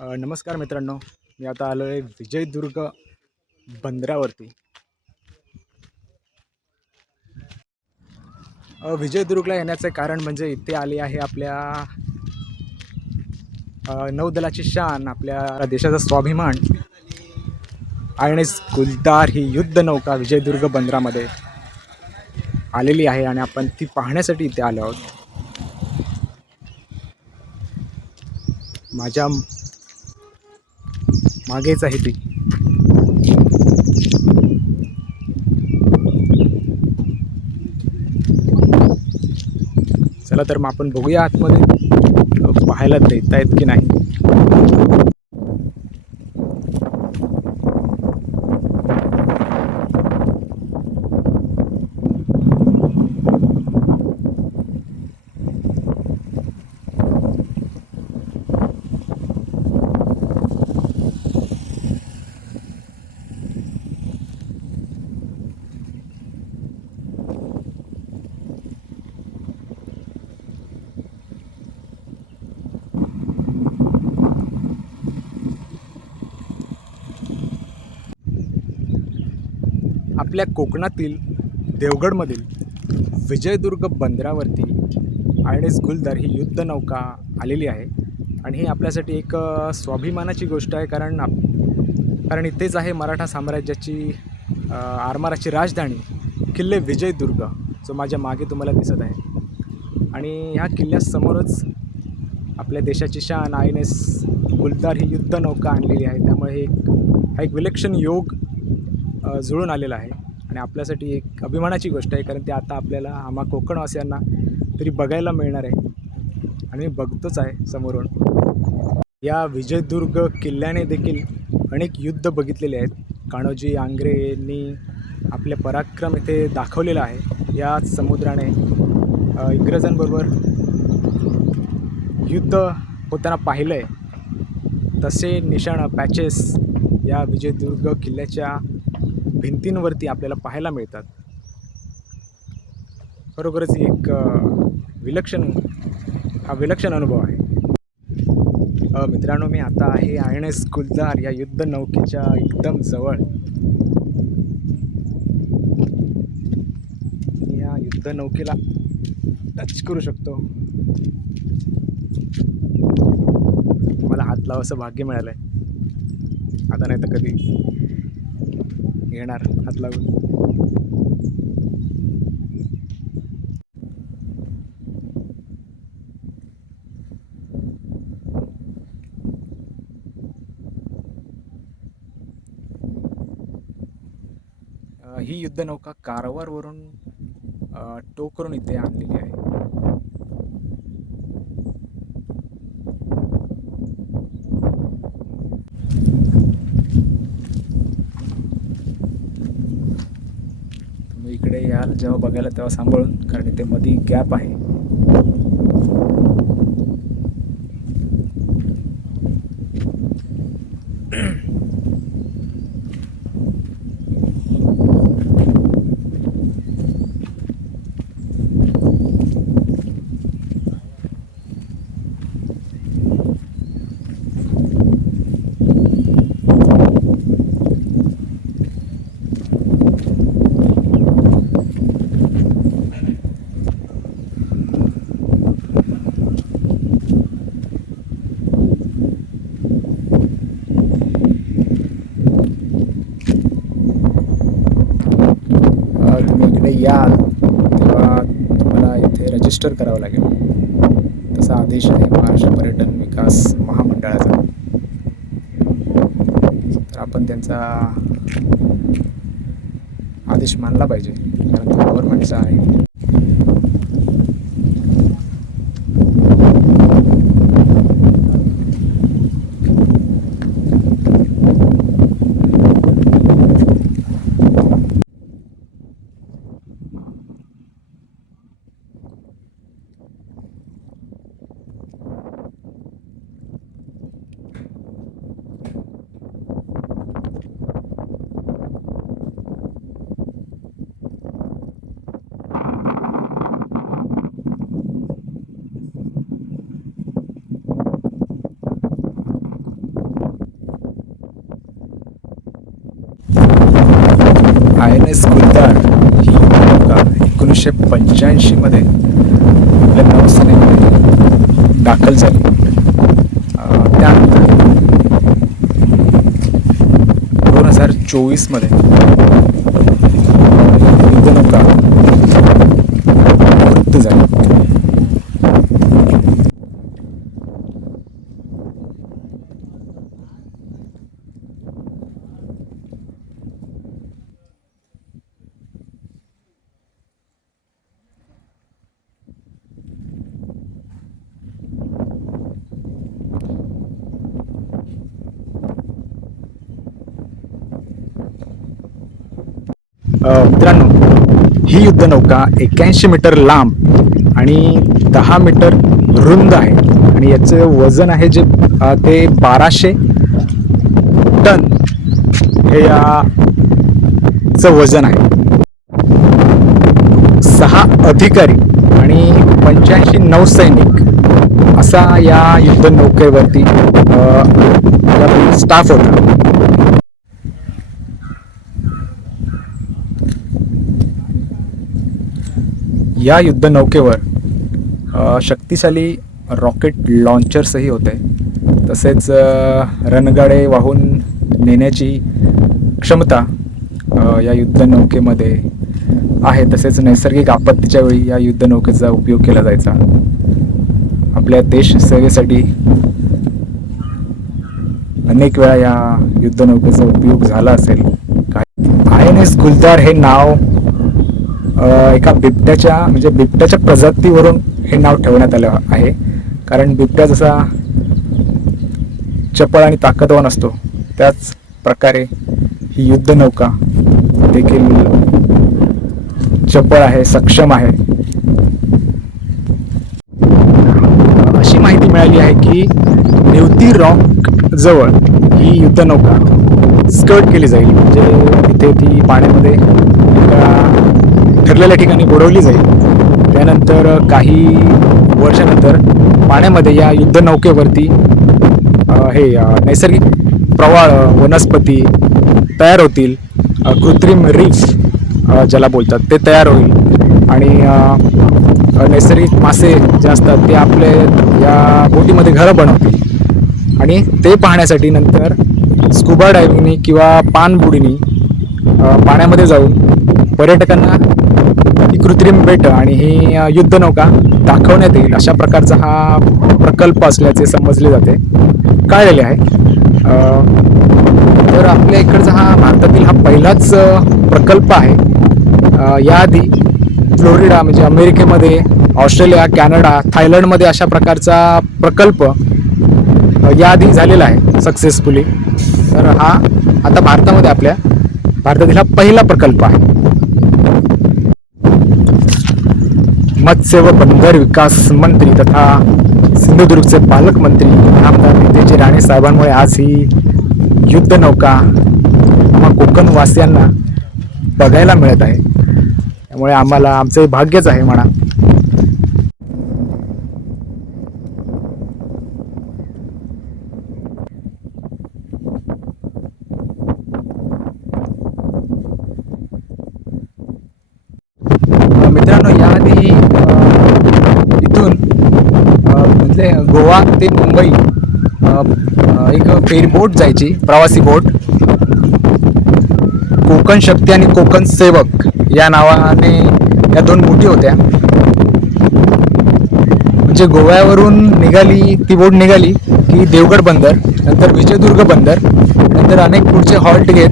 नमस्कार मित्रांनो. मी आता आलो आहे विजयदुर्ग बंदरावरती. विजयदुर्गला येण्याचं कारण म्हणजे इथे आले आहे आपल्या नौदलाची शान आपल्या देशाचा स्वाभिमान. आय एस गुलदार ही युद्ध नौका विजयदुर्ग बंदरामध्ये आलेली आहे आणि आपण ती पाहण्यासाठी इथे आलो आहोत. माझ्या मागेच आहे ते. चला तर मग आपण बघूया आतमध्ये. पाहायला देत आहेत की नाही. आपल्या कोकणातील देवगडमधील विजयदुर्ग बंदरावरती आय एन एस गुलदार ही युद्धनौका आलेली आहे. आणि ही आपल्यासाठी एक स्वाभिमानाची गोष्ट आहे कारण आप कारण इथेच आहे मराठा साम्राज्याची आरमाराची राजधानी किल्ले विजयदुर्ग जो माझ्या मागे तुम्हाला दिसत आहे. आणि ह्या किल्ल्यासमोरच आपल्या देशाची शान आय एन एस गुलदार ही युद्धनौका आणलेली आहे. त्यामुळे हे एक हा एक विलक्षण योग जुळून आलेला आहे. आणि आपल्यासाठी एक अभिमानाची गोष्ट आहे कारण ते आता आपल्याला आम्हा कोकणवासियांना तरी बघायला मिळणार आहे. आणि बघतोच आहे समोरून. या विजयदुर्ग किल्ल्याने देखील अनेक युद्ध बघितलेले आहेत. कान्होजी आंग्रे यांनी आपले पराक्रम इथे दाखवलेलं आहे. या समुद्राने इंग्रजांबरोबर युद्ध होताना पाहिलं आहे तसे निशाणं पॅचेस या विजयदुर्ग किल्ल्याच्या भिंतींवरती आपल्याला पाहायला मिळतात. खरोखरच एक विलक्षण हा विलक्षण अनुभव आहे. मित्रांनो मी आता आहे आय एन एस गुलजार या युद्ध नौकेच्या एकदम जवळ. मी या युद्ध नौकेला टच करू शकतो. मला हात लावायचं भाग्य मिळालं आहे आता नाही तर कधी. येणार हात लागून. ही युद्धनौका कारवारवरून टोकरून इथे आणलेली आहे. जेव्हा बघायला तेव्हा सांभाळून कारण इथे मध्ये गॅप आहे. इथे रजिस्टर करावं लागेल. तसा आदेश आहे महाराष्ट्र पर्यटन विकास महामंडळाचा. तर आपण त्यांचा आदेश मानला पाहिजे. कारण तो गव्हर्नमेंटचा आहे. दाखल झाली. त्यानंतर दोन हजार चोवीसमध्ये युद्धनौका मृत्यू झाली. मित्रांनो ही युद्धनौका एक्क्याऐंशी मीटर लांब आणि दहा मीटर रुंद आहे. आणि याचं वजन आहे जे ते बाराशे टन हे याचं वजन आहे. सहा अधिकारी आणि पंच्याऐंशी नौसैनिक असा या युद्धनौकेवरती स्टाफ होता. या युद्धनौकेवर शक्तिशाली रॉकेट लॉन्चर्सही होते. तसेच रणगाडे वाहून नेण्याची क्षमता या युद्धनौकेमध्ये आहे. तसेच नैसर्गिक आपत्तीच्या वेळी या युद्धनौकेचा उपयोग केला जायचा. आपल्या देश सेवेसाठी अनेक वेळा या युद्धनौकेचा उपयोग झाला असेल. आय एन एस गुलदार हे नाव एका बिबट्याच्या म्हणजे बिबट्याच्या प्रजातीवरून हे नाव ठेवण्यात आलं आहे. कारण बिबट्या जसा चपळ आणि ताकदवान असतो त्याच प्रकारे ही युद्धनौका देखील चपळ आहे सक्षम आहे. अशी माहिती मिळाली आहे की नेवती रॉक जवळ ही युद्धनौका स्कर्ट केली जाईल. म्हणजे तिथे ती पाण्यामध्ये एका ठरलेल्या ठिकाणी बुडवली जाईल. त्यानंतर काही वर्षानंतर पाण्यामध्ये या युद्धनौकेवरती हे नैसर्गिक प्रवाळ वनस्पती तयार होतील. कृत्रिम रीफ ज्याला बोलतात ते तयार होईल. आणि नैसर्गिक मासे जे असतात ते आपले या बोटीमध्ये घरं बनवतील. आणि ते पाहण्यासाठी नंतर स्कुबा डायव्हिंगनी किंवा पाणबुडीनी पाण्यामध्ये जाऊन पर्यटकांना ही कृत्रिम बेट आणि ही युद्ध युद्धनौका दाखवण्यात येईल अशा प्रकारचा हा प्रकल्प असल्याचे समजले जाते. कळलेले आहे. तर आपल्या इकडचा हा भारतातील हा पहिलाच प्रकल्प आहे. याआधी फ्लोरिडा म्हणजे अमेरिकेमध्ये ऑस्ट्रेलिया कॅनडा थायलंडमध्ये अशा प्रकारचा प्रकल्प याआधी झालेला आहे सक्सेसफुली. तर हा आता भारतामध्ये आपल्या भारतातील हा पहिला प्रकल्प आहे. मत्स्य व बंदर विकास मंत्री तथा सिंधुदुर्गचे पालकमंत्री आमदार नेतेजी राणे साहेबांमुळे आज ही युद्धनौका आम्हा कोकणवासियांना बघायला मिळत आहे. त्यामुळे आम्हाला आमचं हे भाग्यच आहे म्हणा अ, मित्रांनो याआधी अ, इथून अ, म्हणजे गोवा ते मुंबई एक फेरीबोट जायची प्रवासी बोट कोकण शक्ती आणि कोकण सेवक या नावाने या दोन बोटी होत्या. म्हणजे गोव्यावरून निघाली ती बोट निघाली की देवगड बंदर नंतर विजयदुर्ग बंदर नंतर अनेक पुढचे हॉल्ट घेत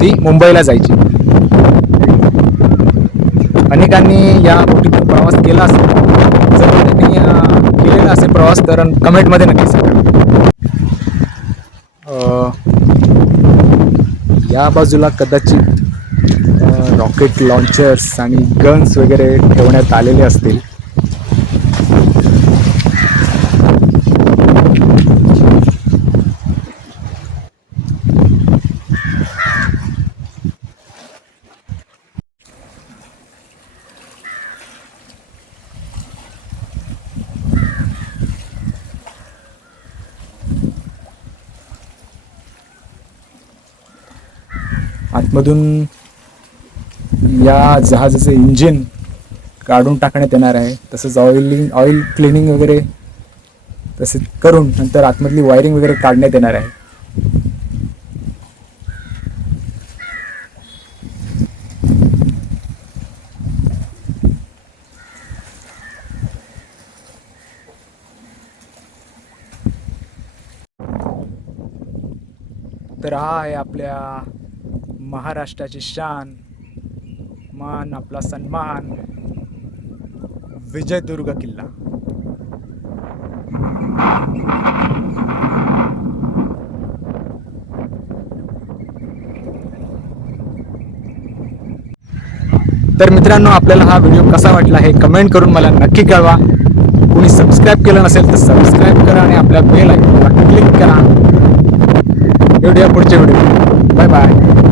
ती मुंबईला जायची. अनेकांनी या बोटीतून प्रवास केला असेल. केलेला असेल प्रवास तर कमेंटमध्ये नक्की सांगा. या बाजूला कदाचित रॉकेट लॉन्चर्स आणि गन्स वगैरे ठेवण्यात आलेले असतील. आतमधून या जहाजाचं इंजिन काढून टाकण्यात येणार आहे. तसंच ऑइलिंग ऑइल क्लिनिंग वगैरे तसे करून नंतर आतमधली वायरिंग वगैरे काढण्यात येणार आहे. तर हा आहे आपल्या महाराष्ट्राची शान मान आपला सन्मान. विजयदुर्ग किल्ला. तर मित्रांनो आपल्याला हा व्हिडिओ कसा वाटला हे कमेंट करून मला नक्की कळवा. कुणी सबस्क्राईब केलं नसेल तर सबस्क्राईब करा आणि आपल्या बेल आयकॉनला क्लिक करा. एवढ्या पुढच्या व्हिडिओ बाय बाय